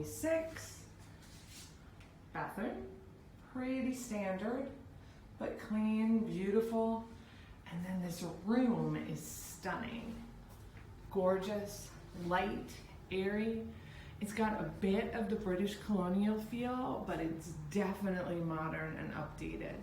26. Bathroom, pretty standard, but clean, beautiful. And then this room is stunning. Gorgeous, light, airy. It's got a bit of the British Colonial feel, but it's definitely modern and updated.